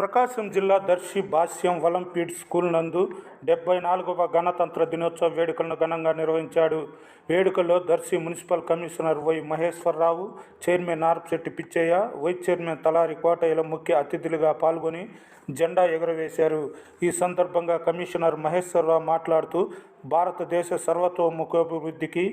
ప్రకాశం జిల్లా దర్శి భాష్యం olympiad school నందు 74వ గణతంత్ర దినోత్సవ వేడుకలను ఘనంగా నిర్వహించాడు. వేడుకల్లో Darsi municipal commissioner Y Maheswararao, chairman Narpasetti Pichaiah, vice chairman Talari కోటయ్యలు ముఖ్య అతిథులుగా పాల్గొని జెండా ఎగురవేశారు. ఈ సందర్భంగా కమిషనర్ మహేశ్వరరావు మాట్లాడుతూ భారతదేశ సర్వతోముఖాభివృద్ధికి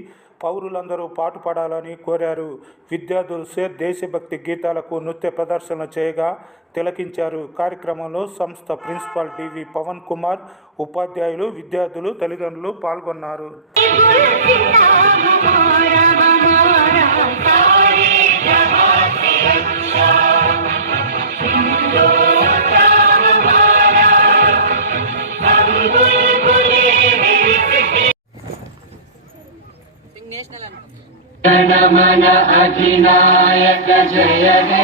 పౌరులందరూ పాటుపడాలని కోరారు. విద్యార్థులు దేశభక్తి గీతాలకు నృత్య ప్రదర్శన చేయగా తిలకించారు. కార్యక్రమంలో సంస్థ ప్రిన్సిపాల్ డివి పవన్ కుమార్, ఉపాధ్యాయులు, విద్యార్థులు, తల్లిదండ్రులు పాల్గొన్నారు. जनमन अधिनायक जय हे।